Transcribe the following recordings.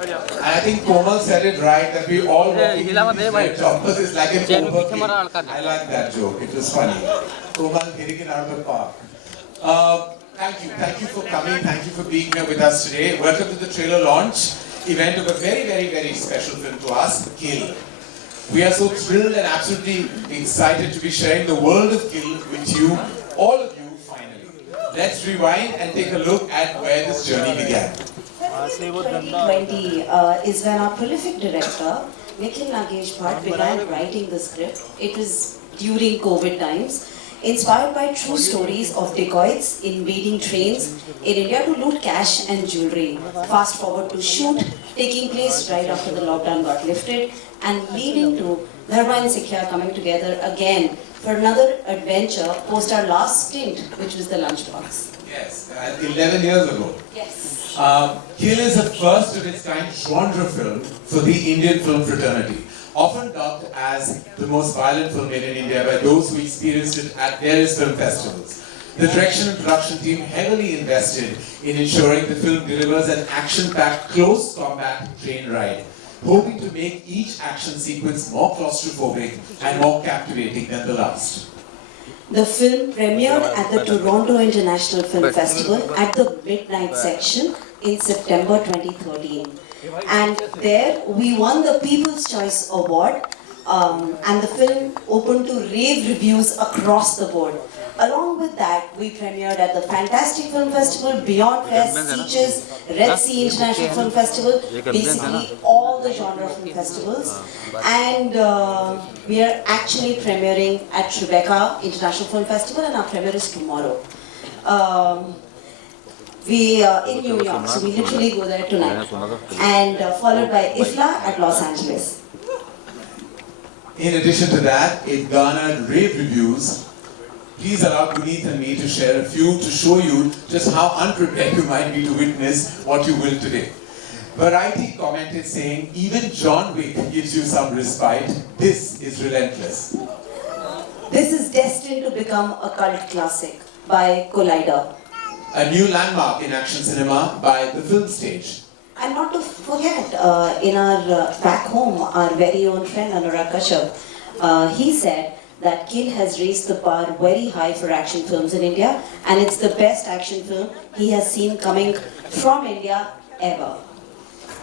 And I think Komal said it right that we all walking in these red joggers is like an overkill. I like that joke. It was funny. Komal hitting it out of the park. Thank you for coming. Thank you for being here with us today. Welcome to the trailer launch event of a very special film to us, Kill. We are so thrilled and absolutely excited to be sharing the world of Kill with you, all of you, finally. Let's rewind and take a look at where this journey began. 2020 is when our prolific director, Nikhil Nagesh Bhatt, began writing the script. It was during COVID times, inspired by true stories of dacoits invading trains in India to loot cash and jewelry. Fast forward to shoot, taking place right after the lockdown got lifted, and leading to Dharma and Sikya coming together again for another adventure post our last stint, which was the Lunchbox. Yes, 11 years ago. Yes. Kill is a first of its kind genre film for the Indian film fraternity, often dubbed as the most violent film made in India by those who experienced it at various film festivals. The direction and production team heavily invested in ensuring the film delivers an action-packed, close combat train ride, hoping to make each action sequence more claustrophobic and more captivating than the last. The film premiered at the Toronto International Film Festival at the Midnight section in September 2013. And there we won the People's Choice Award, and the film opened to rave reviews across the board. Along with that, we premiered at the Fantastic Film Festival, Beyond Fest, Sitges, Red Sea International Film Festival, basically all the genre film festivals. And we are actually premiering at Tribeca International Film Festival, and our premiere is tomorrow. We are in New York, so we literally go there tonight. And followed by IFLA at Los Angeles. In addition to that, it garnered rave reviews. Please allow Puneet and me to share a few to show you just how unprepared you might be to witness what you will today. Variety commented saying, even John Wick gives you some respite. This is relentless. This is destined to become a cult classic by Collider. A new landmark in action cinema by The Film Stage. And not to forget, in our back home, our very own friend Anurag Kashyap, he said that Kill has raised the bar very high for action films in India, and it's the best action film he has seen coming from India ever.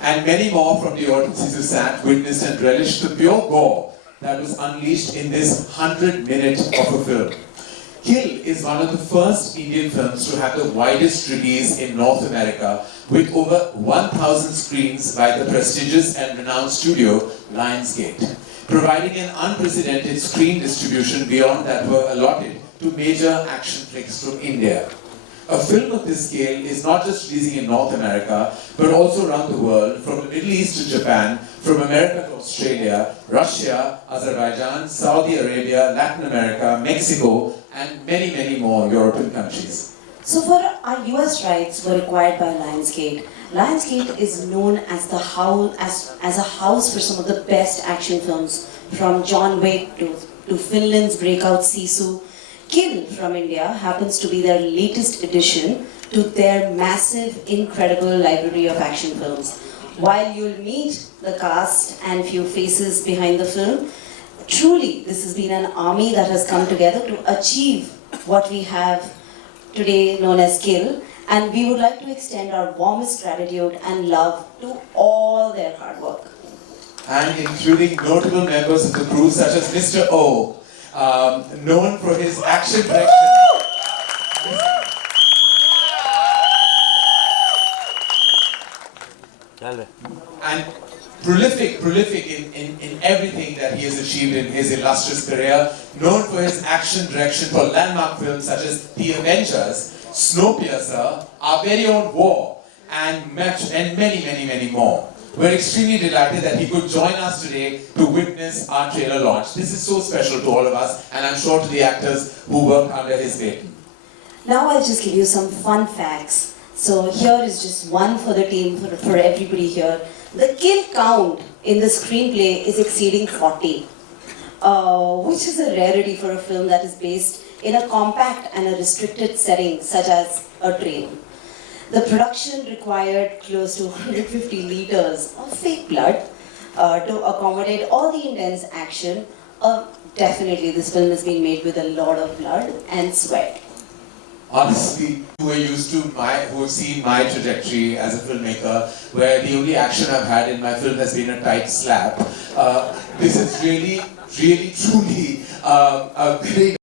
And many more from the audiences who sat, witnessed and relished the pure gore that was unleashed in this 100 minutes of a film. Kill is one of the first Indian films to have the widest release in North America, with over 1,000 screens by the prestigious and renowned studio Lionsgate, providing an unprecedented screen distribution beyond that were allotted to major action flicks from India. A film of this scale is not just releasing in North America, but also around the world, from the Middle East to Japan, from America to Australia, Russia, Azerbaijan, Saudi Arabia, Latin America, Mexico, and many more European countries. So for our US rights were acquired by Lionsgate. Lionsgate is known as the as a house for some of the best action films, from John Wick to Finland's breakout Sisu. Kill from India happens to be their latest addition to their massive, incredible library of action films. While you'll meet the cast and few faces behind the film, truly this has been an army that has come together to achieve what we have today known as Kill, and we would like to extend our warmest gratitude and love to all their hard work. And including notable members of the crew such as Mr. O, known for his action direction. And prolific in everything that he has achieved in his illustrious career, known for his action direction for landmark films such as The Avengers, Snowpiercer, Our Very Own War, and many more. We're extremely delighted that he could join us today to witness our trailer launch. This is so special to all of us, and I'm sure to the actors who worked under his wing. Now I'll just give you some fun facts. So here is just one for the team, for everybody here. The kill count in the screenplay is exceeding 40, which is a rarity for a film that is based in a compact and a restricted setting such as a train. The production required close to 150 liters of fake blood to accommodate all the intense action. Definitely, this film has been made with a lot of blood and sweat. Honestly, who are used to who have seen my trajectory as a filmmaker, where the only action I've had in my film has been a tight slap. This is really, truly a very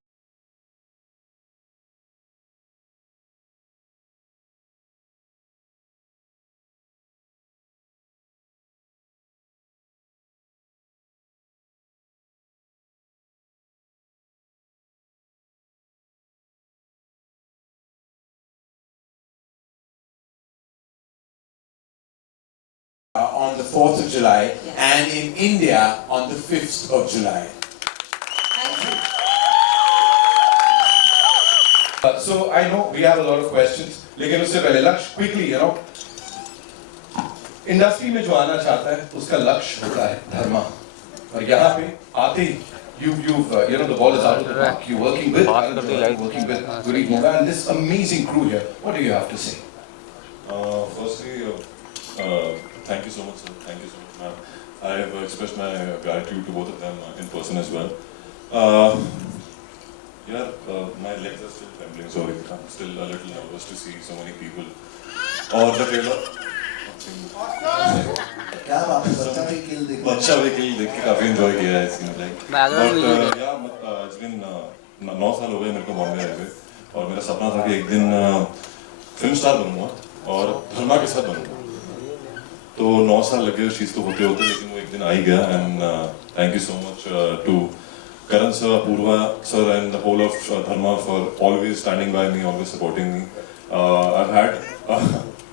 on the 4th of July, Yes. and in India on the 5th of July. Thank you. So I know we have a lot of questions, लेकिन उससे पहले लक्ष्य quickly, you know, industry में जो आना चाहता है उसका लक्ष्य होता है धर्मा, और यहाँ पे आते ही you know the ball is out of the park. You're working with Anand Chawla, working with Guneet Moga and this amazing crew here. What do you have to say? Firstly, thank you so much, sir. Thank you so much, ma'am. I have expressed my gratitude to both of them in person as well. My legs are still trembling, so I'm still a little nervous to see so many people. Or the trailer. क्या बात है, बच्चा भी किल देख बच्चा भी किल देख के काफी एंजॉय किया है scene like but it's been 9 साल हो गए मेरे को बॉम्बे आए हुए और मेरा सपना था कि एक दिन फिल्म स्टार बनूंगा और धर्मा के साथ बनूंगा तो 9 साल लगे उस चीज़ को होते होते लेकिन वो एक दिन आ ही गया and thank you so much to Karan sir, Purva sir and the whole of Dharma for always standing by me, always supporting me. I've had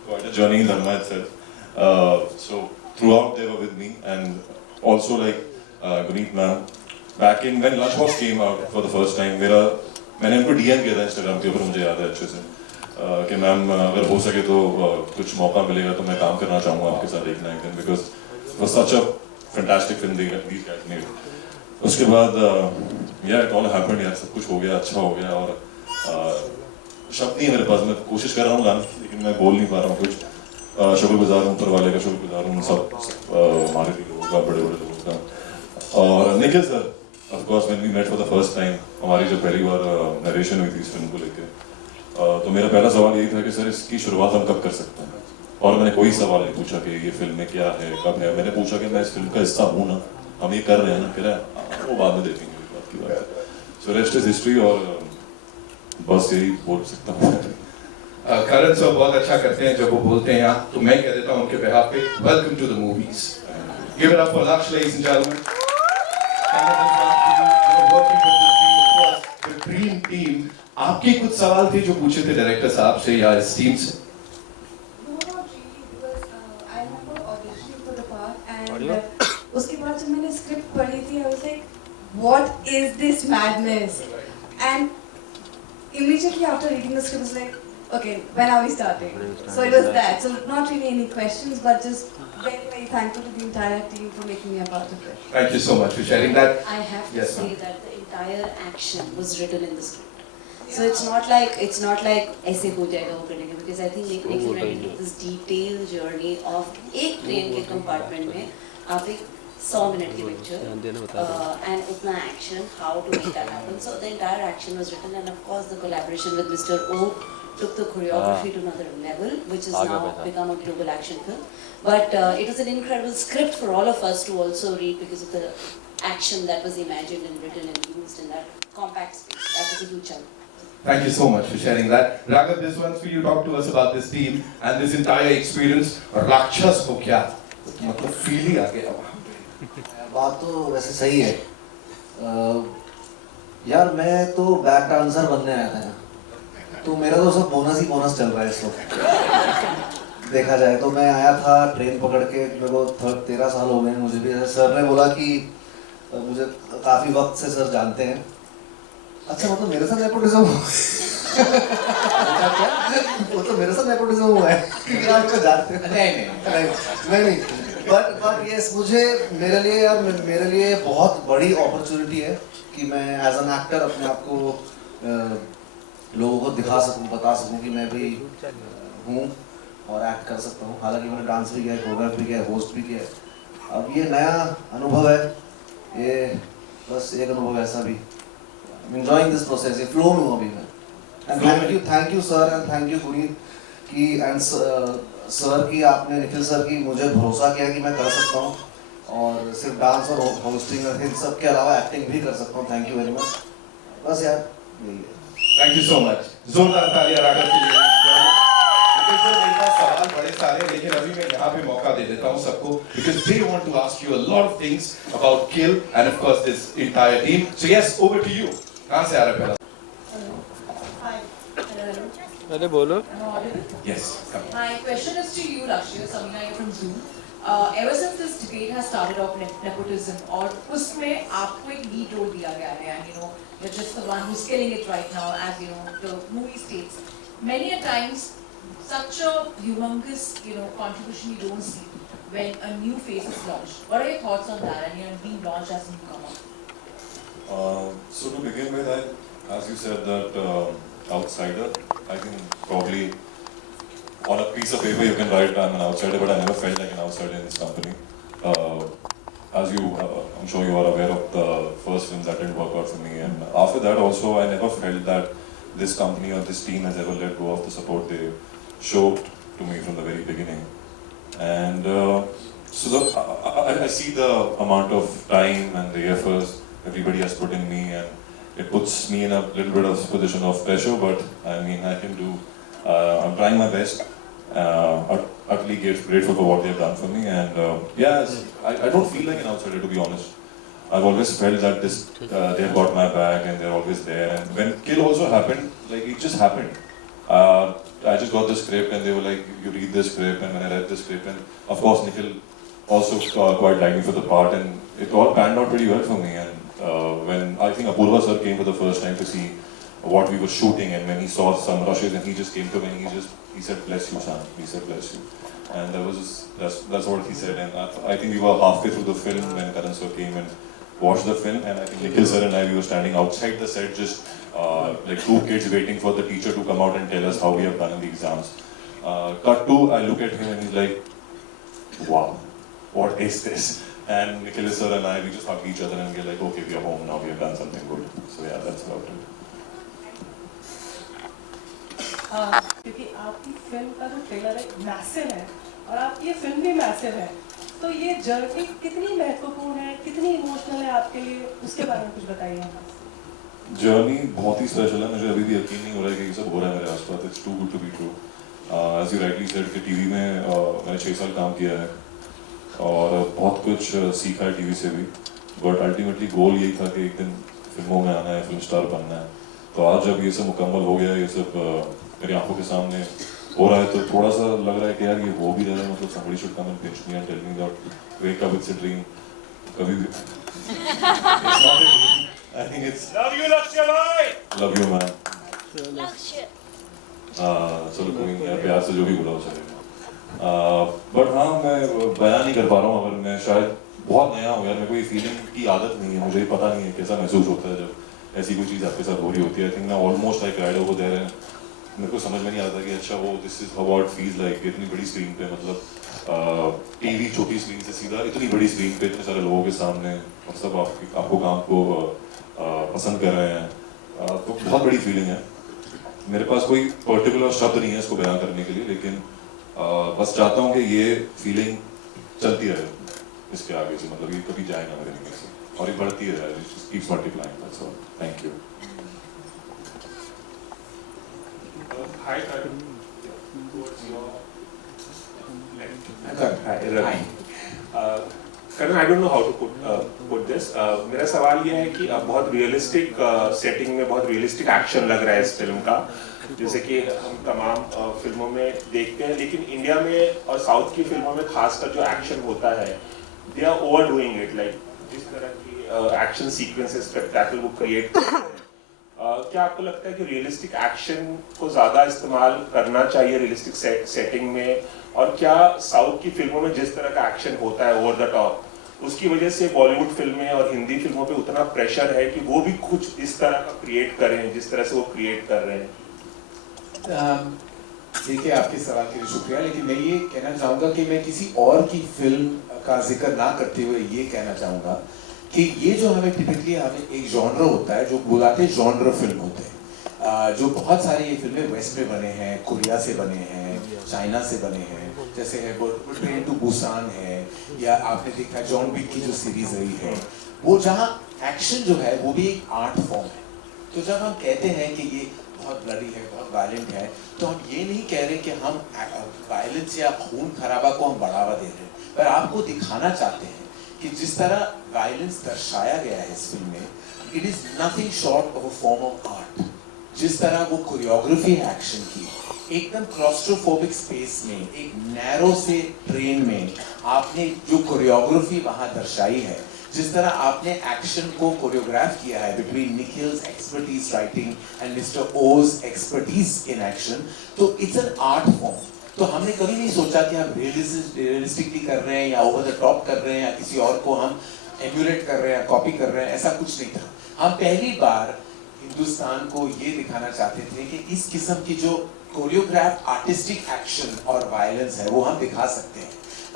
quite a journey in Dharma itself. So throughout they were with me and also like Guneet ma'am. Back in when Lunchbox came out for the first time, मैंने उनको DM किया था Instagram के ऊपर मुझे याद है अच्छे से कि मैम अगर हो सके तो कुछ मौका मिलेगा तो मैं काम करना चाहूँगा आपके साथ एक ना एक दिन because it was such a fantastic film these guys made. उसके बाद it all happened यार सब कुछ हो गया अच्छा हो गया और शब्द नहीं है मेरे पास मैं कोशिश कर रहा हूँ गाने लेकिन मैं बोल नहीं पा रहा हूँ कुछ शुक्रगुजार हूँ ऊपर वाले का शुक्रगुजार हूँ सब हमारे भी लोगों का बड़े बड़े लोगों का और Nikhil sir of course when we met for the first time हमारी जब पहली बार नरेशन हुई थी इस फिल्म को लेकर तो मेरा पहला सवाल यही था कि सर इसकी शुरुआत हम कब कर सकते हैं और मैंने कोई सवाल नहीं पूछा कि ये फिल्म में क्या है कब है मैंने पूछा कि मैं इस फिल्म का हिस्सा हूँ ना हम ये कर रहे हैं ना कह रहे वो बाद में देखेंगे इस बात की बात है सो रेस्ट इज हिस्ट्री और बस यही बोल सकता हूँ करण सर बहुत अच्छा करते हैं जब वो बोलते हैं यहाँ तो मैं कह देता हूँ उनके behalf पे welcome to the movies give it up for Lakshya ladies and gentleman the dream team आपके कुछ सवाल थे जो पूछे थे डायरेक्टर साहब से या इस टीम से उसके बाद जब मैंने स्क्रिप्ट पढ़ी थी I was like what is this madness and immediately after reading the script I was like okay when are we starting so it was that so not really any questions but just very thankful to the entire team for making me a part of it. Thank you so much for sharing that. I have to Yes, say ma'am. that the entire action was written in the script. So it's not like ऐसे हो जाएगा वो करने के because I think Nikhil went into this detailed journey of एक train के compartment में आप एक 100 मिनट की पिक्चर and उतना action how to make that happen. So the entire action was written and of course the collaboration with Mr. O took the choreography to another level which has now become a global action film. But it was an incredible script for all of us to also read because of the action that was imagined and written and used in that compact space. That was a huge challenge. Thank you so much for sharing that. Raghav, this one's for you. Talk to us about this team and this entire experience. Rakshas को क्या मतलब feel ही आ गया वहाँ पे. बात तो वैसे सही है यार मैं तो बैक डांसर बनने आया था यहाँ तो मेरा तो सब बोनस ही बोनस चल रहा है इस वक्त देखा जाए तो मैं आया था ट्रेन पकड़ के मेरे को 13 साल हो गए मुझे भी सर ने बोला कि मुझे काफ़ी वक्त से सर जानते हैं अच्छा मतलब मेरे साथ नेपोटिज्म वो तो मेरे साथ नेपोटिज्म हुआ है आपको जानते हैं नहीं बट यस मुझे मेरे लिए बहुत बड़ी अपॉर्चुनिटी है कि मैं एज एन एक्टर अपने आप को लोगों को दिखा सकूं बता सकूं कि मैं भी हूँ और एक्ट कर सकता हूँ। हालांकि मैंने डांस भी किया है, कोरियोग्राफ भी किया है, होस्ट भी किया है। अब ये नया अनुभव है, ये बस एक अनुभव ऐसा भी। एंजॉयिंग दिस प्रोसेस, ये फ्लो में हूँ अभी मैं। And thank you sir and thank you Guneet कि एंड सर की, आपने निखिल सर की मुझे भरोसा किया कि मैं कर सकता हूँ और सिर्फ डांस और होस्टिंग और इन सब के अलावा एक्टिंग भी कर सकता हूँ। Thank you very much. बस यार यही है। Thank you so much. जोरदार तालियां राघव के लिए। लेकिन सर मेरे पास सवाल बड़े सारे, लेकिन अभी मैं यहाँ पे मौका दे देता हूँ सबको, because they want to ask you a lot of things about Kill and of course this entire team. So yes, over to you. कहाँ से आ रहा है पहला? अरे बोलो। Yes. Come. My question is to you, Lakshya. Samina here from Zoom. Ever since this debate has started off nepotism, और उसमें आपको एक lead role दिया गया है, and you know you're just the one who's killing it right now, as you know the movie states. Many a times, such a humongous contribution you don't see when a new face is launched. What are your thoughts on that? And you're being launched as a newcomer. So to begin with, as you said that outsider, I think probably on a piece of paper you can write I'm an outsider, but I never felt like an outsider in this company. As you, I'm sure you are aware of the first film that didn't work out for me, and after that also I never felt that this company or this team has ever let go of the support they showed to me from the very beginning. And so I see the amount of time and the efforts everybody has put in me, and it puts me in a little bit of position of pressure, but I mean I can do, I'm trying my best, utterly grateful for what they've done for me, and I don't feel like an outsider, to be honest. I've always felt that they've got my back and they're always there, and when Kill also happened, like it just happened. I just got the script and they were like, you read the script, and when I read the script, and of course Nikhil also quite liked me for the part, and it all panned out pretty well for me. And when I think Apurva sir came for the first time to see what we were shooting, and when he saw some rushes, and he just came to me and he said, bless you son, he said bless you, and that's what he said. And I think we were halfway through the film when Karan sir came and watched the film, and I think Nikhil sir and I, we were standing outside the set, just like two kids waiting for the teacher to come out and tell us how we have done in the exams. Cut to, I look at him and he's like, wow, what is this? And Nikhil sir and I, we just hug each other and we're like, okay, we are home now, we have done something good. So yeah, that's about it. क्योंकि आपकी film का जो trailer है massive है और आपकी ये film भी मैसिव है, तो ये जर्नी कितनी महत्वपूर्ण है, कितनी इमोशनल है आपके लिए, उसके बारे में कुछ बताइए। जर्नी बहुत ही स्पेशल है, मुझे अभी भी यकीन नहीं हो रहा है कि ये सब हो रहा है मेरे आसपास। It's too good to be true. As you rightly said कि टीवी में मैंने 6 साल काम किया है और बहुत कुछ सीखा है टीवी से भी, बट अल्टीमेटली गोल यही था कि एक दिन फिल्मों में आना है, फिल्म स्टार बनना है। तो आज जब ये सब मुकम्मल हो गया, ये सब मेरी आंखों के सामने हो रहा है, तो थोड़ा सा लग रहा है कि यार ये हो भी रहा है, मतलब somebody should come and pinch me and tell me that wake up, it's a dream. कभी भी it's not a dream. I think it's love you Lakshya bhai, love you man. Lakshya चलो कोई नहीं, प्यार से जो भी बोला हो चलेगा। बट हाँ, मैं बयान नहीं कर पा रहा हूँ, अगर मैं शायद बहुत नया हूँ यार, मेरे को ये फीलिंग की आदत नहीं है, मुझे पता नहीं है कैसा महसूस होता है जब ऐसी कोई चीज़ आपके साथ हो रही होती है। आई थिंक मैं almost like ride over there, मेरे को समझ में नहीं आता कि अच्छा वो this is how it feels like इतनी बड़ी स्क्रीन पे, मतलब टीवी छोटी स्क्रीन से सीधा इतनी बड़ी स्क्रीन पे इतने सारे लोगों के सामने और सब आपको काम को पसंद कर रहे हैं, तो बहुत बड़ी फीलिंग है। मेरे पास कोई पर्टिकुलर शब्द नहीं है इसको बयान करने के लिए, लेकिन बस चाहता हूँ कि ये फीलिंग चलती रहे इसके आगे से, मतलब ये कभी जाए ना मेरे दिमाग से और ये बढ़ती रहे, keeps multiplying, that's all. Thank you. Hi, Karan. Towards your left. Hi, Ravi. Karan, I don't know how to put this. मेरा सवाल ये है कि बहुत रियलिस्टिक सेटिंग में बहुत रियलिस्टिक एक्शन लग रहा है इस फिल्म का, जैसे कि हम तमाम फिल्मों में देखते हैं, लेकिन इंडिया में और साउथ की फिल्मों में खासकर जो एक्शन होता है, they are overdoing it, like जिस तरह की एक्शन सीक्वेंसेस स्पेक्टेकल वो क्रिएट करते हैं। क्या आपको लगता है कि रियलिस्टिक एक्शन को ज़्यादा इस्तेमाल करना चाहिए रियलिस्टिक सेटिंग में, और क्या साउथ की फिल्मों में जिस तरह का एक्शन होता है ओवर द टॉप, उसकी वजह से बॉलीवुड फिल्में और हिंदी फिल्मों पे उतना प्रेशर है कि वो भी कुछ इस तरह का क्रिएट करें जिस तरह से वो क्रिएट कर रहे हैं? देखिए आपके सवाल के लिए शुक्रिया, लेकिन मैं ये कहना चाहूँगा कि मैं किसी और की फिल्म का जिक्र ना करते हुए ये कहना चाहूँगा कि ये जो हमें टिपिकली हमें एक जॉनर होता है जो बुलाते जॉनर फिल्म होते हैं, जो बहुत सारी ये फिल्में वेस्ट में बने हैं, कोरिया से बने हैं, चाइना से बने हैं, जैसे है ट्रेन टू बुसान है, या आपने देखा जॉन विक की जो सीरीज रही है, वो जहाँ एक्शन जो है वो भी एक आर्ट फॉर्म है। तो जब हम कहते हैं कि ये बहुत ब्लडी है, बहुत वायलेंट है, तो हम ये नहीं कह रहे कि हम वायलेंस या खून खराबा को हम बढ़ावा दे रहे हैं, पर आपको दिखाना चाहते हैं कि जिस तरह वायलेंस दर्शाया गया है इस फिल्म में, it is nothing short of a form of art. जिस तरह वो कोरियोग्राफी है एक्शन की, एकदम क्लॉस्ट्रोफोबिक स्पेस में, एक नैरो से ट्रेन में आपने जो कोरियोग्राफी वहां दर्शाई है, जिस तरह आपने एक्शन को कोरियोग्राफ किया है between Nikhil's expertise writing and mister Oz expertise in action, तो इट्स एन आर्ट फॉर्म। तो हमने कभी नहीं सोचा कि हम रियलिस्टिकली कर रहे हैं या ओवर द टॉप कर रहे हैं या किसी और को हम एम्यूलेट कर रहे हैं, कॉपी कर रहे हैं, ऐसा कुछ नहीं था। हम पहली बार हिंदुस्तान को ये दिखाना चाहते थे कि इस किस्म की जो कोरियोग्राफ आर्टिस्टिक एक्शन और वायलेंस है वो हम दिखा सकते हैं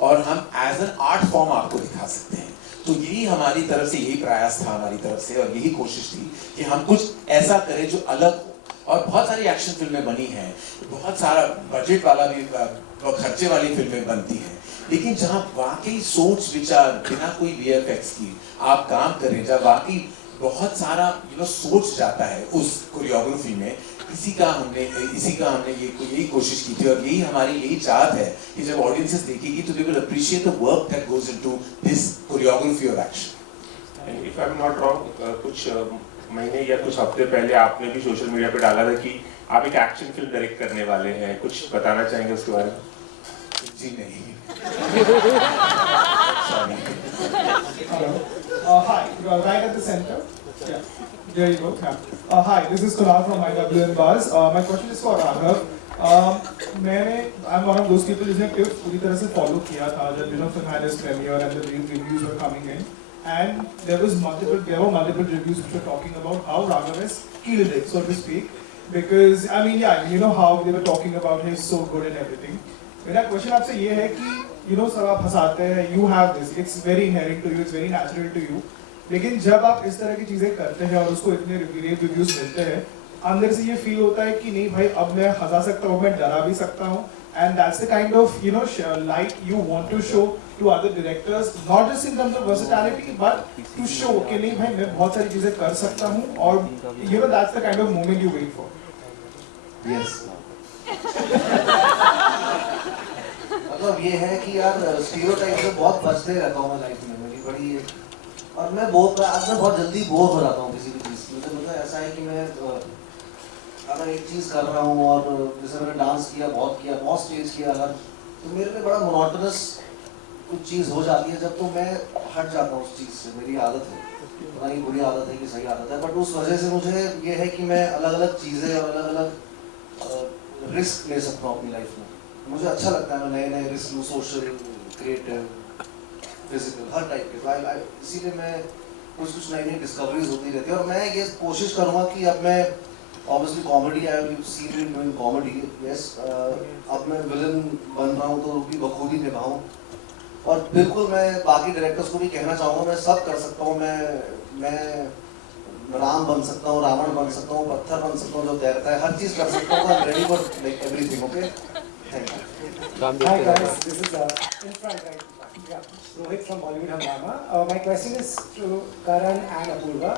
और हम एज एन आर्ट फॉर्म आपको दिखा सकते हैं। तो यही हमारी तरफ से, यही प्रयास था हमारी तरफ से और यही कोशिश थी कि हम कुछ ऐसा करें जो अलग हो। और बहुत सारी एक्शन फिल्में बनी हैं, बहुत सारा बजट वाला भी खर्चे वाली फिल्में बनती हैं, लेकिन जहाँ वाकई सोच विचार बिना कोई वीएफएक्स की आप काम करें, जब वाकई बहुत सारा सोच जाता है उस कोरियोग्राफी में, इसी का हमने यही कोशिश की थी और यही चाहत है कि जब ऑडियंसेस देखेगी तो they will appreciate the work that goes into this choreography of action. And if I am not wrong, कुछ महीने या कुछ हफ्ते पहले आपने भी सोशल मीडिया पे डाला था कि आप एक एक्शन फिल्म डायरेक्ट करने वाले हैं, कुछ बताना चाहेंगे उसके बारे में? जी नहीं। Hello. Hi, you are right at the center. Yeah, there you go. Yeah. Hi, this is Kunal from IW and Buzz. My question is for Raghav. I'm one of those people जिसने TIFF पूरी तरह से follow किया था जब film had its premiere and the reviews were coming in, and there were multiple reviews which were talking about how Raghav has killed it, so to speak, because I mean yeah, you know how they were talking about he's so good and everything. मेरा question आपसे ये है कि सब आप हंसाते हैं, you have this, it's very inherent to you, it's very natural to you, लेकिन जब आप इस तरह की चीजें करते हैं और उसको इतने रिव्यूज मिलते हैं, अंदर से ये फील होता है कि नहीं भाई अब मैं हंसा सकता हूँ, मैं डरा भी सकता हूँ, and that's the kind of light you want to show to other directors, not just in terms of versatility but to show कि नहीं भाई मैं बहुत सारी चीजें कर सकता हूँ, और that's the kind of moment you wait for. Yes. मतलब ये है कि यार स्टीरियोटाइप से बहुत बचते रहता हूँ मैं लाइफ में, मेरी बड़ी, और मैं बहुत जल्दी बोर हो जाता हूँ किसी भी चीज़ से। मतलब ऐसा है कि मैं अगर एक चीज़ कर रहा हूँ और जैसे मैंने डांस किया, बहुत स्टेज किया हर, तो मेरे लिए बड़ा मोनोटोनस कुछ चीज़ हो जाती है जब, तो मैं हट जाता हूँ उस चीज़ से। मेरी आदत है, पता नहीं बुरी आदत है कि सही आदत है, बट उस वजह से मुझे ये है कि मैं अलग अलग चीज़ें और अलग अलग रिस्क ले सकता हूँ अपनी लाइफ में। मुझे अच्छा लगता है मैं नए रिस्क लूँ, सोशल, क्रिएटिव, फिजिकल, हर टाइप के। इसीलिए मैं कुछ नई डिस्कवरीज होती रहती है, और मैं ये कोशिश करूँगा कि अब मैं obviously comedy, I will see me doing comedy, yes, अब मैं विलन बन रहा हूँ तो भी बखूबी निभाऊँ। और बिल्कुल मैं बाकी डायरेक्टर्स को भी कहना चाहूँगा, मैं सब कर सकता हूँ, मैं राम बन सकता हूँ, रावण बन सकता हूँ, पत्थर बन सकता हूँ जो तैरता है, हर चीज़ कर सकता हूँ। I am ready for like everything. Okay, thank you. Hi guys, this is in front, right? Yeah, Rohit from Bollywood Hungama. My question is to Karan and Apurva.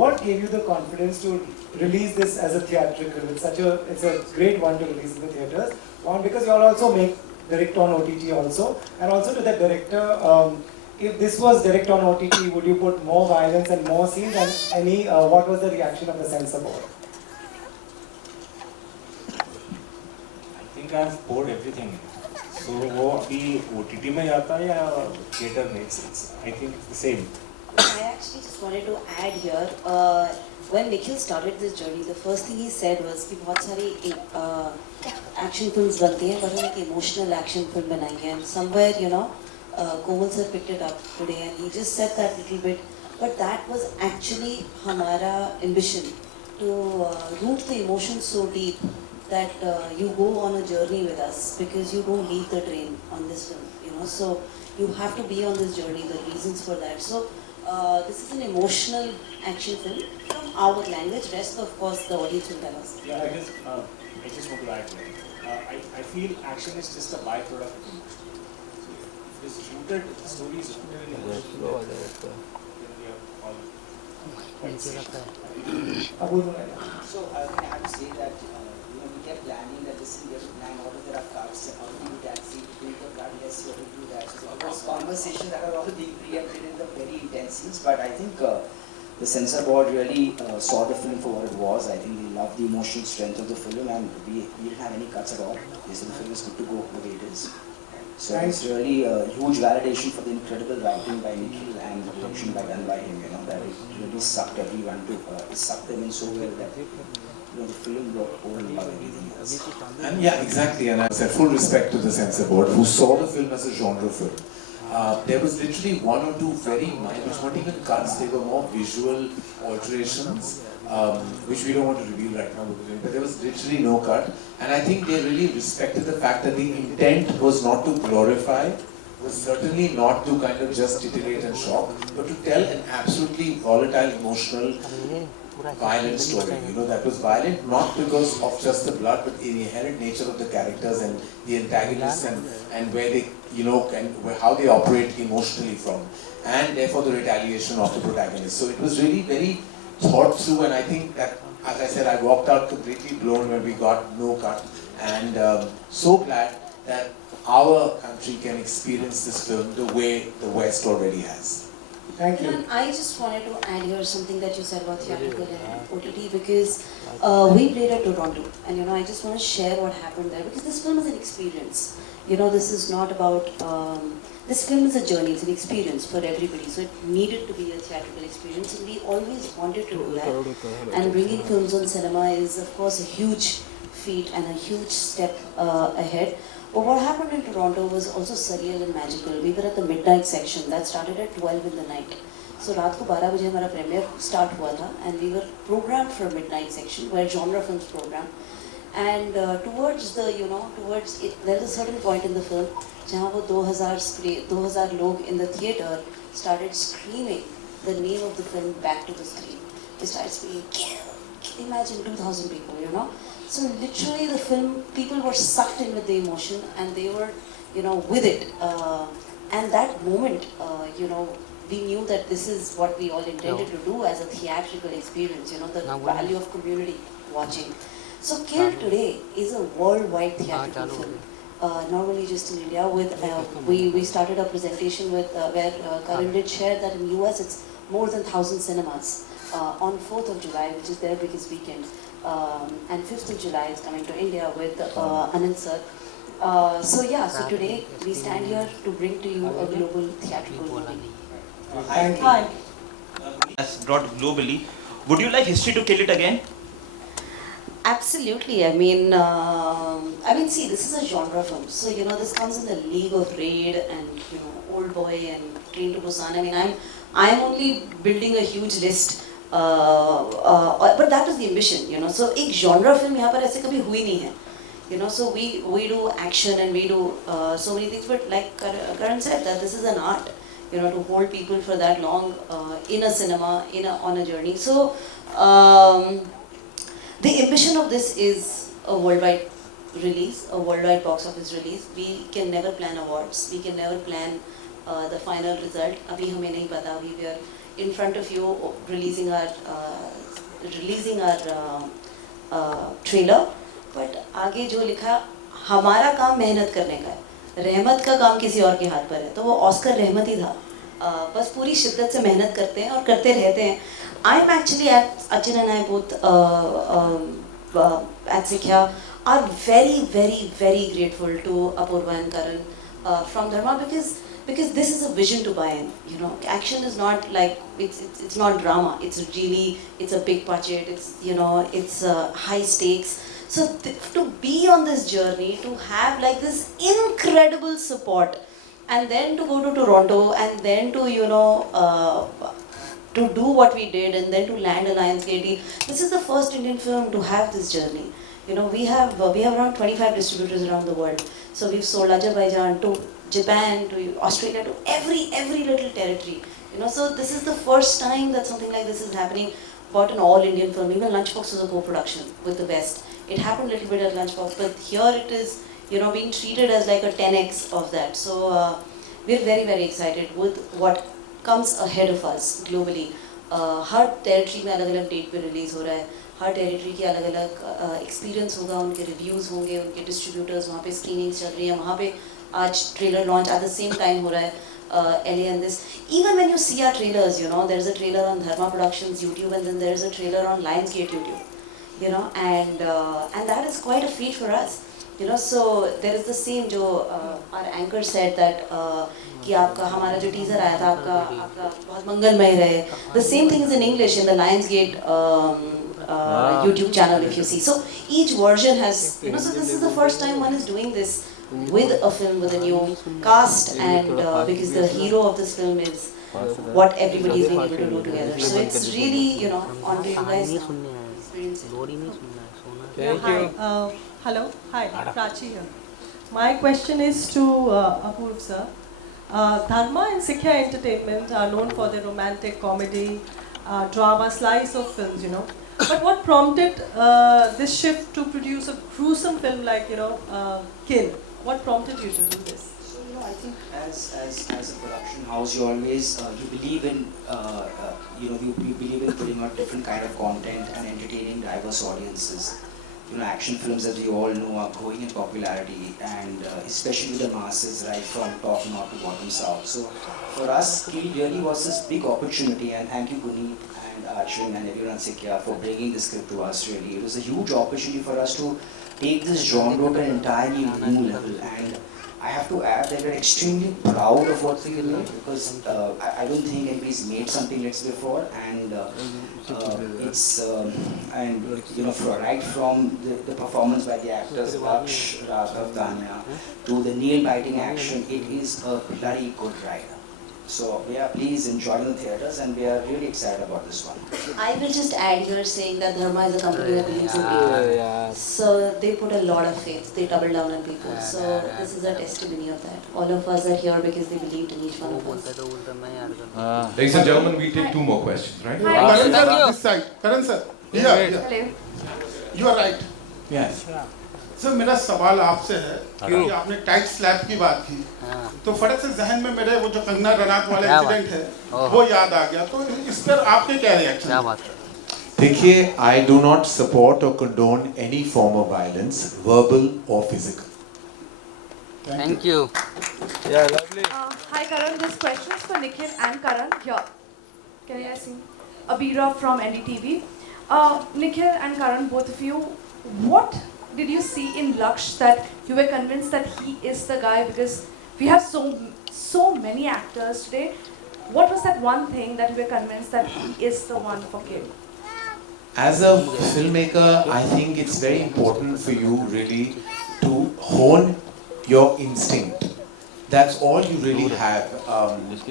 What gave you the confidence to release this as a theatrical? It's a great one to release in the theaters. One, because you all also direct on OTT also, and also to the director. If this was direct on OTT, would you put more violence and more scenes? And what was the reaction of the censor board? I have poured everything. So वो अभी OTT में जाता है या theatre में? I think it's the same. I actually just wanted to add here. When Nikhil started this journey, the first thing he said was कि बहुत सारी action films बनती हैं, पर एक emotional action film बनाएंगे, and somewhere Komal sir picked it up today and he just said that little bit, but that was actually हमारा ambition to root the emotions so deep that you go on a journey with us because you don't leave the train on this film, you know. So you have to be on this journey. The reasons for that. So this is an emotional action film from our language. Rest, of course, the audience will tell us. Yeah, I guess I just want to add. I feel action is just a byproduct of emotion. So if it's rooted, the story is rooted in emotion. Then we are all quite safe. So I have to say that we kept planning that this year to plan all of their cards, how to do that, see to do the card, yes, you have to do that. So there was conversations that are all being preempted in the very intense scenes, but I think the censor board really saw the film for what it was. I think they loved the emotional strength of the film, and we didn't have any cuts at all. They said the film is good to go the way it is. So it's really a huge validation for the incredible writing by Nikhil and the direction done by him, you know, that it really sucked everyone to, it sucked them in so well that, you know, the film got over and above everything else. And yeah, exactly, and I said full respect to the censor board who saw the film as a genre film. There was literally one or two very minor, which weren't even cuts, they were more visual alterations, which we don't want to reveal right now, but there was literally no cut. And I think they really respected the fact that the intent was not to glorify, was certainly not to kind of just titillate and shock, but to tell an absolutely volatile, emotional, violent story. You know, that was violent not because of just the blood, but the inherent nature of the characters and the antagonists and where they, you know, and how they operate emotionally from, and therefore the retaliation of the protagonist. So it was really very thought through, and I think that, as I said, I walked out completely blown when we got no cut, and so glad that our country can experience this film the way the West already has. Thank you. And I just wanted to add here something that you said about theatrical and OTT, because we played at Toronto, and you know, I just want to share what happened there, because this film is an experience. You know, this is not about, this film is a journey, it's an experience for everybody, so it needed to be a theatrical experience, and we always wanted to do that. And bringing films on cinema is, of course, a huge feat and a huge step ahead. But what happened in Toronto was also surreal and magical. We were at the midnight section that started at 12 in the night. So रात को 12 बजे हमारा premiere start हुआ था, and we were programmed for a midnight section where genre films program. And towards the, you know, towards it, there is a certain point in the film जहाँ वो 2000 लोग in the theater started screaming the name of the film back to the screen. They started screaming, kill! Imagine 2,000 people, you know. So literally the film, people were sucked in with the emotion, and they were, you know, with it. And that moment, you know, we knew that this is what we all intended to do as a theatrical experience, you know, the value of community watching. So Kill today is a worldwide theatrical film. Not only just in India, with we started a presentation with where Karan did share that in US it's more than 1,000 cinemas on 4th of July, which is their biggest weekend. And 5th of July is coming to India with Anand sir. So yeah, so today we stand here to bring to you a global theatrical movie. Hi. Has brought globally. Would you like history to kill it again? Absolutely. I mean, see, this is a genre film. So you know, this comes in the league of Raid and, you know, Old Boy and Train to Busan. I mean, I'm only building a huge list. But that was the ambition, you know. So एक genre film यहाँ पर ऐसे कभी हुई नहीं है, you know. So we do action and we do so many things. But like Karan said, that this is an art, you know, to hold people for that long in a cinema, on a journey. So the ambition of this is a worldwide release, a worldwide box office release. We can never plan awards. We can never plan the final result. अभी हमें नहीं पता. We are in front of you releasing our trailer, but आगे जो लिखा, हमारा काम मेहनत करने का है, रहमत का काम किसी और के हाथ पर है, तो वो ऑस्कर रहमत ही था. बस पूरी शिद्दत से मेहनत करते हैं और करते रहते हैं. I'm actually Achin and I both at Sikhya are very, very, very grateful to Apurva and Karan from Dharma, because this is a vision to buy in. You know, action is not like it's not drama. It's a big budget. It's, you know, it's high stakes. So to be on this journey, to have like this incredible support, and then to go to Toronto, and then to, you know, to do what we did, and then to land a Lionsgate. This is the first Indian film to have this journey. You know, we have around 25 distributors around the world. So we've sold Azerbaijan to Japan to Australia to every little territory. You know, so this is the first time that something like this is happening about an all-Indian film. Even Lunchbox was a co-production with the West. It happened a little bit at Lunchbox, but here it is, you know, being treated as like a 10x of that. So we're very excited with what comes ahead of us globally. Her territory में अलग-अलग date पे release हो रहा है, हर territory के अलग-अलग experience होगा, उनके रिव्यूज़ होंगे, उनके डिस्ट्रीब्यूटर्स वहाँ पे स्क्रीनिंग्स चल रही हैं, वहाँ पे आज trailer launch at the same time हो रहा है. LA and this. Even when you see our trailers, you know, there is a trailer on Dharma Productions YouTube and then there is a trailer on Lionsgate YouTube, you know, and that is quite a feat for us, you know. So there is the same जो our anchor said that कि आपका हमारा जो teaser आया था आपका बहुत मंगलमय रहे. The same thing is in English in the Lionsgate YouTube channel if you see. So each version has, you know, so this is the first time one is doing this with a film with a new cast and because the hero of this film is what everybody is being able to do together. So it's really, you know, on to you guys now. Thank you. Hello, hi, Prachi here. My question is to Apurv sir. Dharma and Sikhya Entertainment are known for their romantic comedy, drama slice of films, you know. But what prompted this shift to produce a gruesome film like, you know, Kill? What prompted you to do this? So, you know, I think as a production house, you always you believe in you know, you believe in putting out different kind of content and entertaining diverse audiences. You know, action films, as we all know, are growing in popularity, and especially the masses, right from top north to bottom south. So for us, Kill really was this big opportunity, and thank you, Guneet and Ashwin and everyone at Sikhya for bringing this script to us. Really, it was a huge opportunity for us to take this genre to an entirely new level, and I have to add that we're extremely proud of what we made, because I don't think anybody's made something like this before, and it's and you know, right from the performance by the actors Laksh, Raghav, Tanya, to the nail-biting action, it is a bloody good ride. So we are pleased enjoying the theatres, and we are really excited about this one. I will just add here saying that Dharma is a company that believes in people. So they put a lot of faith, they double down on people. So this is a testimony of that. All of us are here because they believed in each one of us. Ladies and gentlemen, we take 2 more questions, right? Karan sir, this side. Karan sir, here. You are right. Yes. Sir मेरा सवाल आपसे है कि आपने tight slap की बात की, तो फटक से जहन में मेरे वो जो कंगना रनौत वाला इंसिडेंट है वो याद आ गया. तो इस पर आपके क्या रिएक्शन? क्या बात है? देखिए, I do not support or condone any form of violence, verbal or physical. Thank you. Yeah, lovely. Hi Karan, this question is for Nikhil and Karan. Here, can you guys see? Abira from NDTV. Nikhil and Karan, both of you, what did you see in Laksh that you were convinced that he is the guy? Because we have so many actors today. What was that one thing that you were convinced that he is the one for Kill? As a filmmaker, I think it's very important for you really to hone your instinct. That's all you really have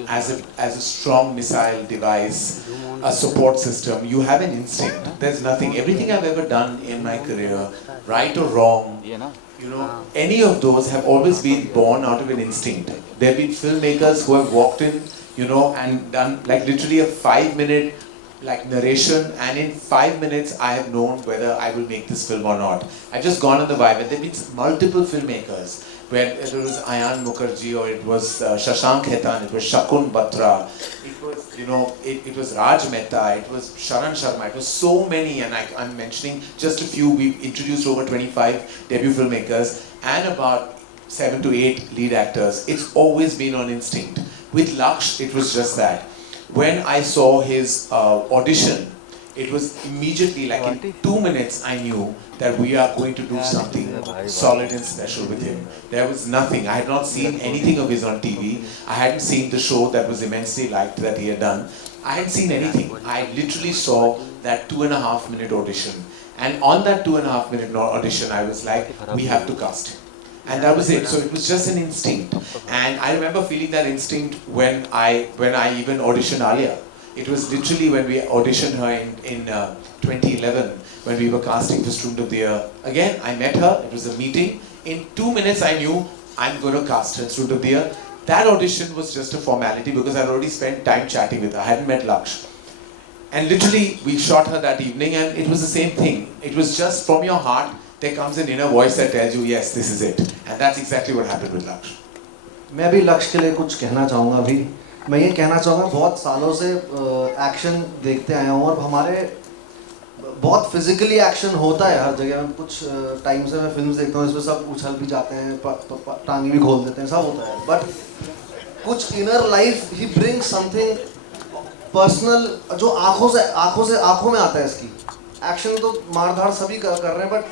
as a strong missile device, a support system. You have an instinct. There's nothing. Everything I've ever done in my career, right or wrong, you know, any of those have always been born out of an instinct. There have been filmmakers who have walked in, you know, and done like literally a 5-minute like narration, and in 5 minutes I have known whether I will make this film or not. I've just gone on the vibe, and there have been multiple filmmakers where it was Ayan Mukherjee, or it was Shashank Khaitan, it was Shakun Batra, it was, you know, it was Raj Mehta, it was Sharan Sharma, it was so many, and I'm mentioning just a few. We've introduced over 25 debut filmmakers and about 7 to 8 lead actors. It's always been on instinct. With Laksh, it was just that. When I saw his audition, it was immediately, like in 2 minutes, I knew that we are going to do something solid and special with him. There was nothing. I had not seen anything of his on TV. I hadn't seen the show that was immensely liked that he had done. I hadn't seen anything. I literally saw that 2.5-minute audition. And on that 2.5-minute audition, I was like, we have to cast him. And that was it. So it was just an instinct. And I remember feeling that instinct when I even auditioned Alia. It was literally when we auditioned her in 2011, when we were casting for Student of the Year. Again, I met her, it was a meeting. In 2 minutes I knew I'm going to cast her Student of the Year. That audition was just a formality because I'd already spent time chatting with her. I hadn't met Laksh. And literally, we shot her that evening and it was the same thing. It was just from your heart, there comes an inner voice that tells you, yes, this is it. And that's exactly what happened with Laksh. मैं भी लक्ष्य के लिए कुछ कहना चाहूँगा अभी। मैं ये कहना चाहूँगा, बहुत सालों से एक्शन देखते आया हूँ और हमारे बहुत फिजिकली एक्शन होता है हर जगह। कुछ टाइम से मैं फिल्म्स देखता हूँ, इसमें सब उछल भी जाते हैं, टांगे भी खोल देते हैं, सब होता है। बट कुछ inner life he brings something personal जो आंखों में आता है। इसकी एक्शन तो मारधाड़ सभी कर रहे हैं, बट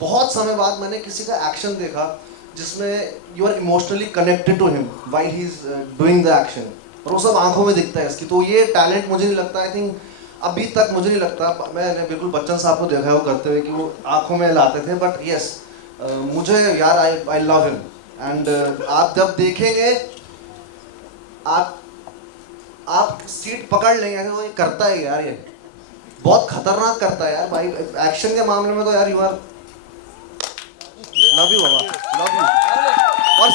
बहुत समय बाद मैंने किसी का एक्शन देखा जिसमें you are emotionally connected to him while he is doing the action, और वो सब आंखों में दिखता है इसकी। तो ये टैलेंट मुझे नहीं लगता, आई थिंक अभी तक मुझे नहीं लगता। मैंने बिल्कुल बच्चन साहब को देखा है वो करते हुए कि वो आंखों में लाते थे, बट यस मुझे यार आई लव हिम। एंड आप जब देखेंगे आप सीट पकड़ लेंगे ऐसे, वो ये करता है यार, ये बहुत खतरनाक करता है यार भाई। एक्शन के मामले में तो यार you are love you baba, love you. और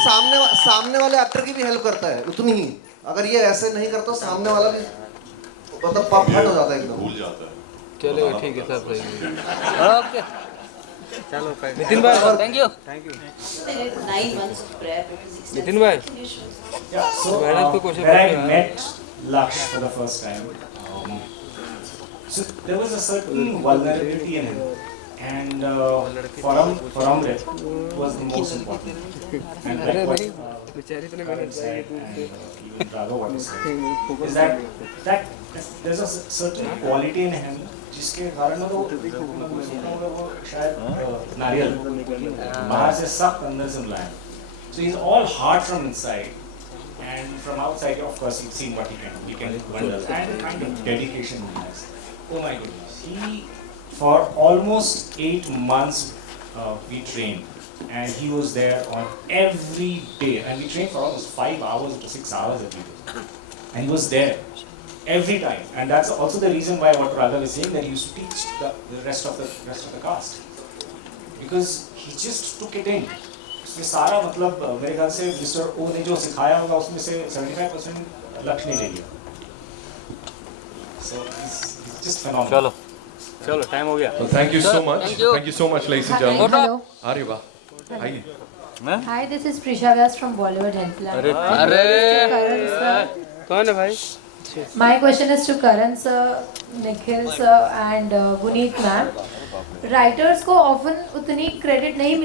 सामने वाले एक्टर की भी हेल्प करता है उतनी ही। अगर ये ऐसे नहीं करता सामने वाला भी मतलब पप हट हो जाता है, एकदम भूल जाता है। चलो ठीक है सर, ओके चलो नितिन भाई, thank you 9 months of prep. Nitin भाई, Yeah, so when I met Laksh for the first time, so there was a certain vulnerability in him, and for Amrit was the most important. And like what Karan said, and even Raghav what he said, is that there's a certain quality in him जिसके कारण वो शायद नारियल बाहर से सख्त अंदर से मुलायम. So he's all heart from inside. And from outside, of course, you've seen what he can do. He can do wonders. And kind of dedication he has. Oh my goodness. He, for almost 8 months, we trained. And he was there on every day. And we trained for almost 5 hours to 6 hours every day. And he was there every time. And that's also the reason why what Raghav is saying, that he used to teach the rest of the cast. Because he just took it in. इसमें सारा मतलब मेरे ख्याल से mister ओ ने जो सिखाया होगा उसमें से 75% लक्ष्य ने ले लिया. So he's just phenomenal. चलो टाइम हो गया. Well, thank you so much. Thank you so much, ladies and gentlemen. Hello. Ariba, आइए. Hi, this is Prisha Vyas from Bollywood Helpline. कौन है भाई? My question is to Karan sir, Nikhil sir and Guneet ma'am. Writers को often उतनी credit नहीं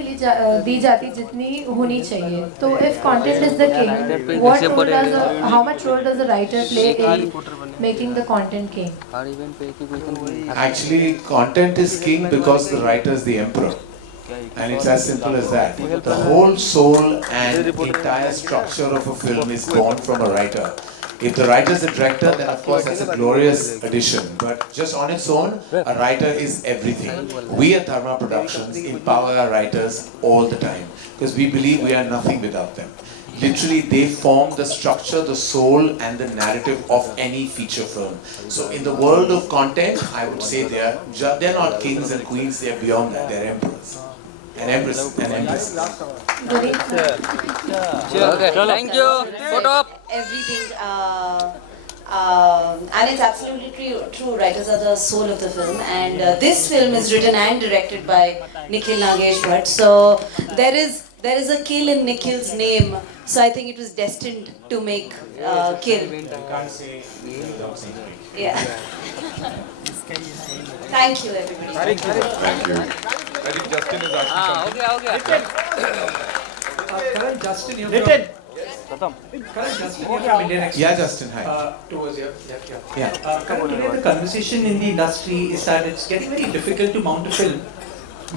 दी जाती जितनी होनी चाहिए. तो if content is the king, what role does how much role does the writer play in making the content king? Actually, content is king because the writer is the emperor. And it's as simple as that. The whole soul and entire structure of a film is born from a writer. If the writer is a director, then of course that's a glorious addition. But just on its own, a writer is everything. We at Dharma Productions empower our writers all the time because we believe we are nothing without them. Literally, they form the structure, the soul, and the narrative of any feature film. So, in the world of content, I would say they're not kings and queens. They're beyond that. They're emperors. An empress, an empress. Okay, thank you. Photo up. Everything, and it's absolutely true. Writers are the soul of the film, and this film is written and directed by Nikhil Nagesh Bhatt. So there is a kill in Nikhil's name. So I think it was destined to make kill. You can't say without saying it. Yeah. Thank you, everybody. Thank you. I think Justin is asking something. हो गया. Karan, Justin, you're Nitin. Karan, Justin, you're from Indian Express. Yeah, Justin, hi. Towards your, Yeah. Karan, today the conversation in the industry is that it's getting very difficult to mount a film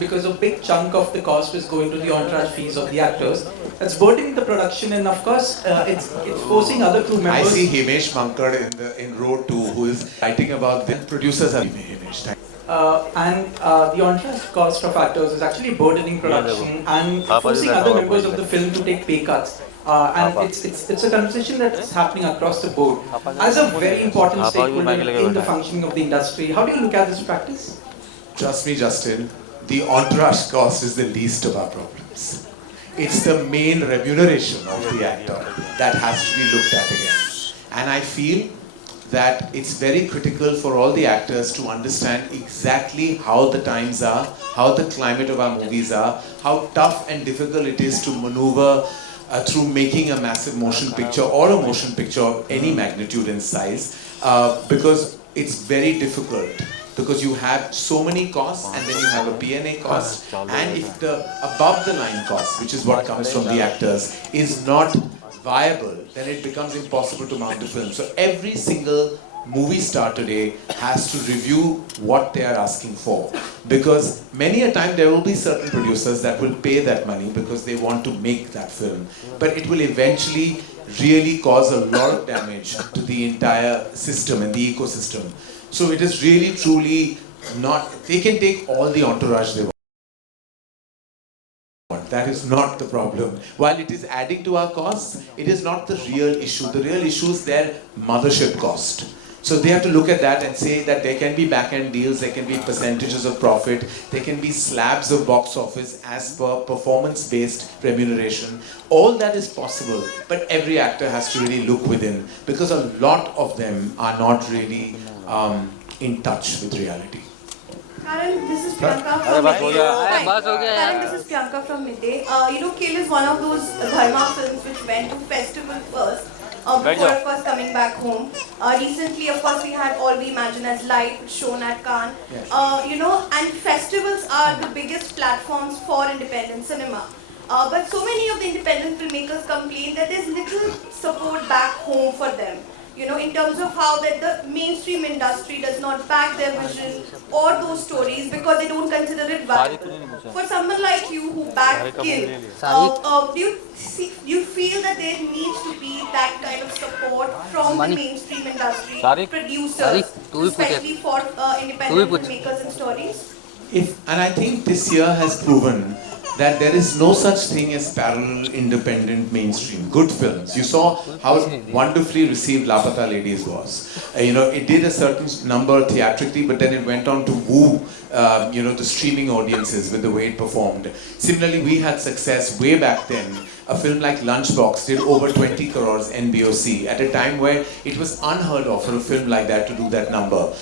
because a big chunk of the cost is going to the entourage fees of the actors. It's burdening the production, and of course, it's forcing other crew I members. see Himesh Mankad in row 2 who is writing about the producers. Are Himesh, And the entourage cost of actors is actually burdening production and forcing other members of the film to take pay cuts. and it's a conversation that is happening across the board. As a very important stakeholder in the functioning of the industry, how do you look at this practice? Trust me, Justin, the entourage cost is the least of our problems. It's the main remuneration of the actor that has to be looked at again. And I feel that it's very critical for all the actors to understand exactly how the times are, how the climate of our movies are, how tough and difficult it is to maneuver through making a massive motion picture or a motion picture of any magnitude and size, because it's very difficult. Because you have so many costs, and then you have a P&A cost, and if the above the line cost, which is what comes from the actors, is not viable, then it becomes impossible to mount a film. So every single movie star today has to review what they are asking for, because many a time there will be certain producers that will pay that money because they want to make that film, but it will eventually really cause a lot of damage to the entire system and the ecosystem. So it is really truly not, they can take all the entourage they want. That is not the problem. While it is adding to our costs, it is not the real issue. The real issue is their mothership cost. So they have to look at that and say that there can be back-end deals, there can be percentages of profit, there can be slabs of box office as per performance-based remuneration. All that is possible, but every actor has to really look within, because a lot of them are not really in touch with reality. Karan, this is Priyanka from Midday. Karan, this is Priyanka from Midday. Kill is one of those Dharma films which went to festival first. Before of course coming back home. Recently, of course, we had All We Imagine as Light shown at Cannes. Yes. And festivals are the biggest platforms for independent cinema. But so many of the independent filmmakers complain that there's little support back home for them. In terms of how that the mainstream industry does not back their vision or those stories because they don't consider it valuable. For someone like you who backed Kill, do you feel that there needs to be that kind of support from the mainstream industry producers, especially for independent filmmakers and stories? And I think this year has proven that there is no such thing as parallel independent mainstream. Good films. You saw how wonderfully received Lapata Ladies was. It did a certain number theatrically, but then it went on to woo, the streaming audiences with the way it performed. Similarly, we had success way back then. A film like Lunchbox did over 20 crores NBOC at a time where it was unheard of for a film like that to do that number.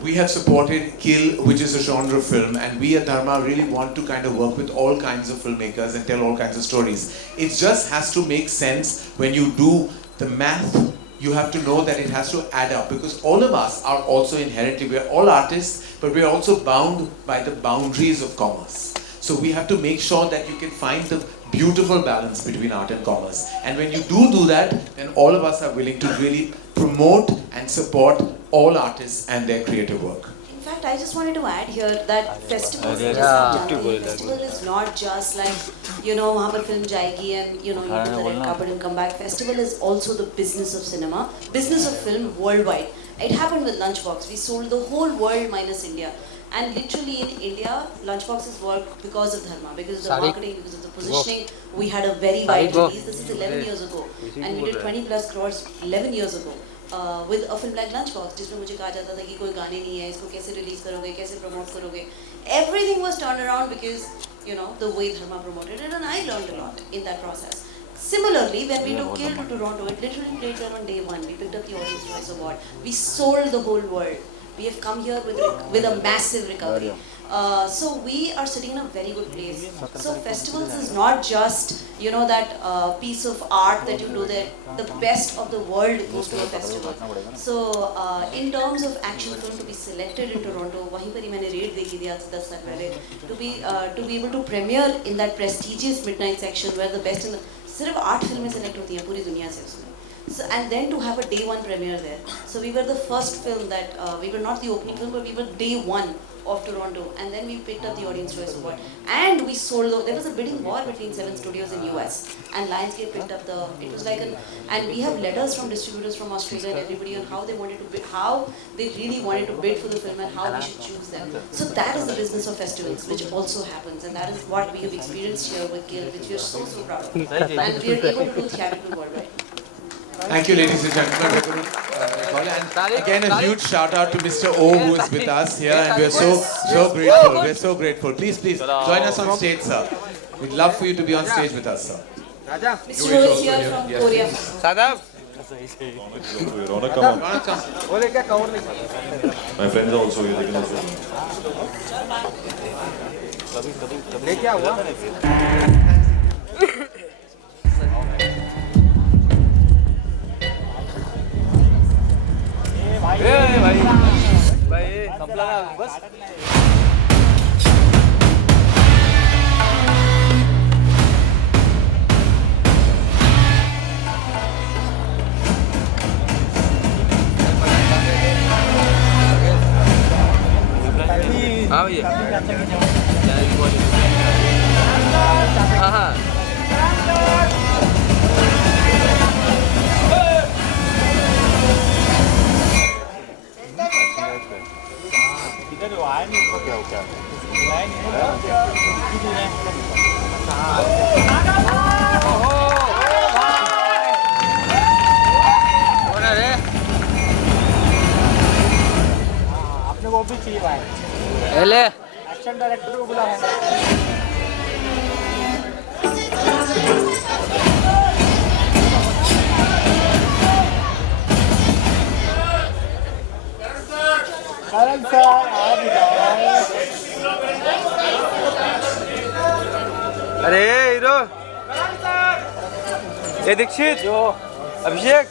We have supported Kill, which is a genre film, and we at Dharma really want to kind of work with all kinds of filmmakers and tell all kinds of stories. It just has to make sense when you do the math. You have to know that it has to add up, because all of us are also inherently, we are all artists, but we are also bound by the boundaries of commerce. So we have to make sure that you can find the beautiful balance between art and commerce. And when you do that, then all of us are willing to really promote and support all artists and their creative work. In fact, I just wanted to add here that festival is not just like, वहाँ पर film जाएगी and you put the red carpet and come back. Festival is also the business of cinema, business of film worldwide. It happened with Lunchbox. We sold the whole world minus India. And literally in India, Lunchboxes worked because of Dharma, because of the marketing, because of the positioning. We had a very wide release. This is 11 years ago. And we did 20 plus crores 11 years ago. With a film like Lunchbox, जिसमें मुझे कहा जाता था कि कोई गाने नहीं है, इसको कैसे release करोगे, कैसे promote करोगे. Everything was turned around because, the way Dharma promoted it, and I learned a lot in that process. Similarly, when we took Kill to Toronto, it literally played there on day one. We picked up the Audience Choice Award. We sold the whole world. We have come here with a massive recovery. So we are sitting in a very good place. So festivals is not just, that piece of art that you do there. The best of the world goes to a festival. So in terms of action film to be selected in Toronto, वहीं पर ही मैंने rate देखी थी आज 10 साल पहले, to be able to premiere in that prestigious midnight section where the best in the सिर्फ 8 फिल्में select होती हैं पूरी दुनिया से उसमें. So, and then to have a day one premiere there. So we were the first film that, we were not the opening film, but we were day one of Toronto. And then we picked up the Audience Choice Award. And we sold out. There was a bidding war between 7 studios in US. And Lionsgate picked up the, it was like and we have letters from distributors from Australia and everybody on how they wanted to bid, how they really wanted to bid for the film and how we should choose them. So that is the business of festivals, which also happens. And that is what we have experienced here with Kill, which we are so, so proud of. And we are able to do theatrical worldwide. Thank you, ladies and gentlemen. We're going to, and again, a huge shout out to Mr. O, who is with us here, and we're so grateful. We're so grateful. Please, join us on stage, sir. We'd love for you to be on stage with us, sir. Mr. O is here from Korea. Sadaf. Ronak, come on. My friends are also here. They can also. क्या हुआ? भाई संपला ना बस हाँ भैया हाँ आपने वो भी चाहिए भाई ले एक्शन डायरेक्टर को बुलाया करण सर आप अरे हीरो ये दीक्षित जो अभिषेक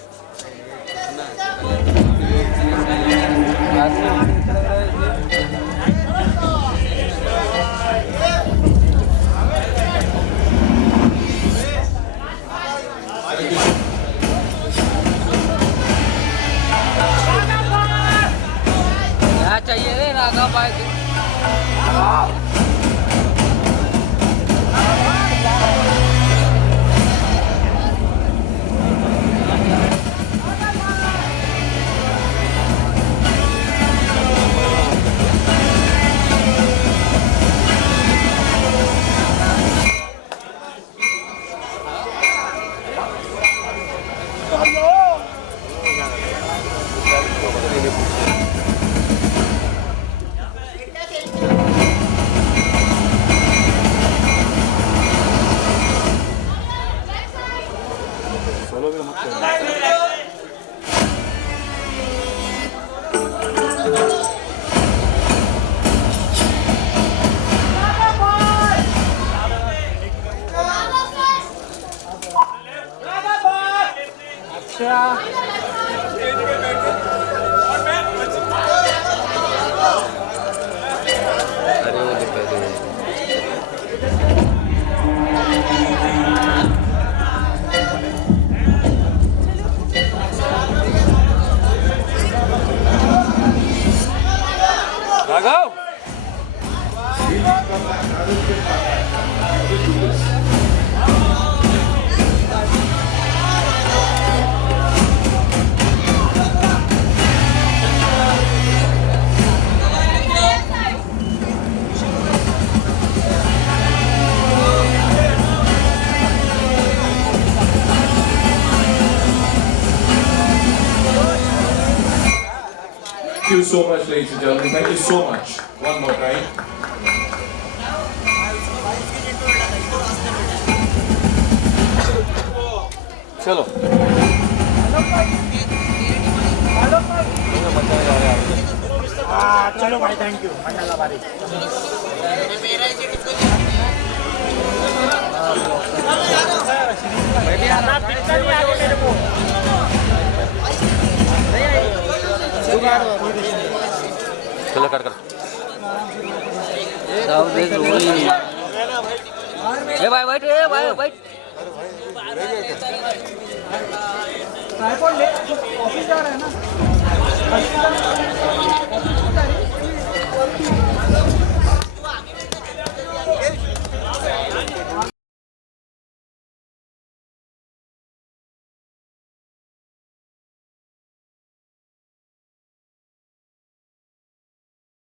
क्या चाहिए रे राघव भाई Raghav Thank you so much, ladies and gentlemen. Thank you so much. One more time. चलो चलो भाई थैंक यू मंडला बारी पिक्चर नहीं आ रही मेरे को चलो कर सब देख वही ए भाई बैठ ए भाई बैठ ट्राइपॉड ले ऑफिस जा रहा है ना